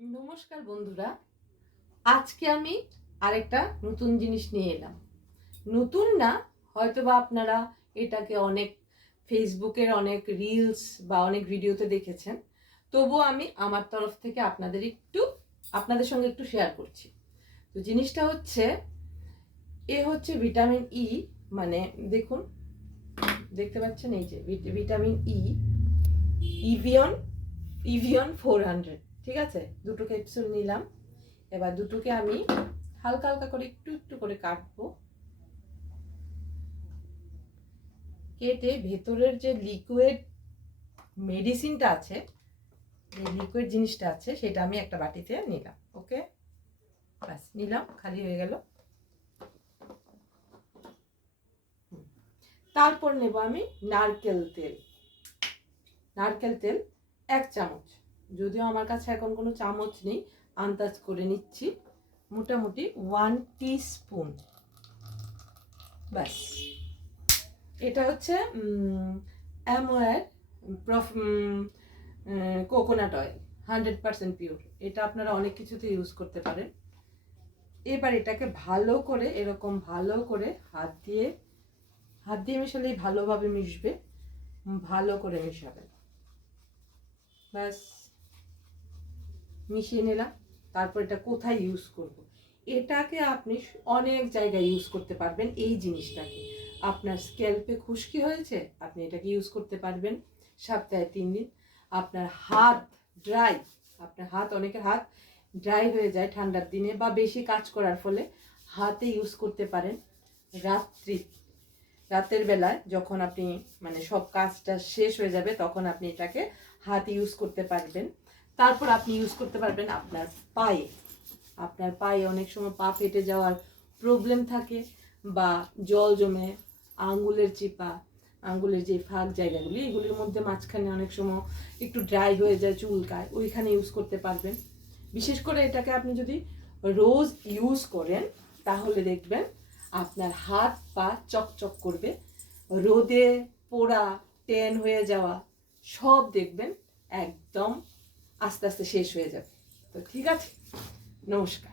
নমস্কার বন্ধুরা, আজকে আমি আরেকটা নতুন জিনিস নিয়ে এলাম। নতুন না, হয়তোবা আপনারা এটাকে অনেক ফেসবুকের অনেক রিলস বা অনেক ভিডিওতে দেখেছেন। তবুও আমি আমার তরফ থেকে আপনাদের সঙ্গে একটু শেয়ার করছি। তো জিনিসটা হচ্ছে হচ্ছে ভিটামিন ই। মানে দেখুন, দেখতে পাচ্ছেন এই যে ভিটামিন ইভিয়ন ইভিয়ন 400। ঠিক আছে, দুটো ক্যাপসুল নিলাম। এবার দুটোকে আমি হালকা হালকা করে একটু একটু করে কাটবো। কেটে ভেতরের যে লিকুইড মেডিসিনটা আছে, যে লিকুইড জিনিসটা আছে, সেটা আমি একটা বাটিতে নিলাম। ওকে, ব্যাস নিলাম, খালি হয়ে গেল। তারপর নেব আমি নারকেল তেল। নারকেল তেল 1 চামচ। যদিও আমার কাছে এখন কোনো চামচ নেই, আন্দাজ করে নিচ্ছি, মোটামুটি 1 টিস্পুন। ব্যাস। এটা হচ্ছে অ্যামওয়ের কোকোনাট অয়েল, 100% পিওর। এটা আপনারা অনেক কিছুতে ইউজ করতে পারেন। এবার এটাকে ভালো করে, এরকম ভালো করে হাত দিয়ে মিশালেই ভালোভাবে মিশবে। ভালো করে মিশাবেন। ব্যাস, মিশিয়ে নিলাম। তারপর এটা কোথায় ইউজ করব? এটাকে আপনি অনেক জায়গায় ইউজ করতে পারবেন। এই জিনিসটাকে আপনার স্ক্যাল্পে খুশকি হয়েছে, আপনি এটাকে ইউজ করতে পারবেন সপ্তাহে 3 দিন। আপনার হাত ড্রাই, অনেকের হাত ড্রাই হয়ে যায় ঠান্ডার দিনে বা বেশি কাজ করার ফলে, হাতে ইউজ করতে পারেন। রাতের বেলায় যখন আপনি সব কাজটা শেষ হয়ে যাবে, তখন আপনি এটাকে হাতে ইউজ করতে পারবেন। তারপর আপনি ইউজ করতে পারবেন আপনার পায়ে অনেক সময় পা ফেটে যাওয়ার প্রবলেম থাকে, বা জল জমে আঙ্গুলের চিপা, আঙ্গুলের যে ফাঁক জায়গাগুলি, এগুলির মধ্যে মাঝখানে অনেক সময় একটু ড্রাই হয়ে যায়, চুলকায়, ওইখানে ইউজ করতে পারবেন। বিশেষ করে এটাকে আপনি যদি রোজ ইউজ করেন, তাহলে দেখবেন আপনার হাত পা চকচক করবে। রোদে পোড়া, ট্যান হয়ে যাওয়া সব দেখবেন একদম আস্তে আস্তে শেষ হয়ে যাবে। তো ঠিক আছে, নমস্কার।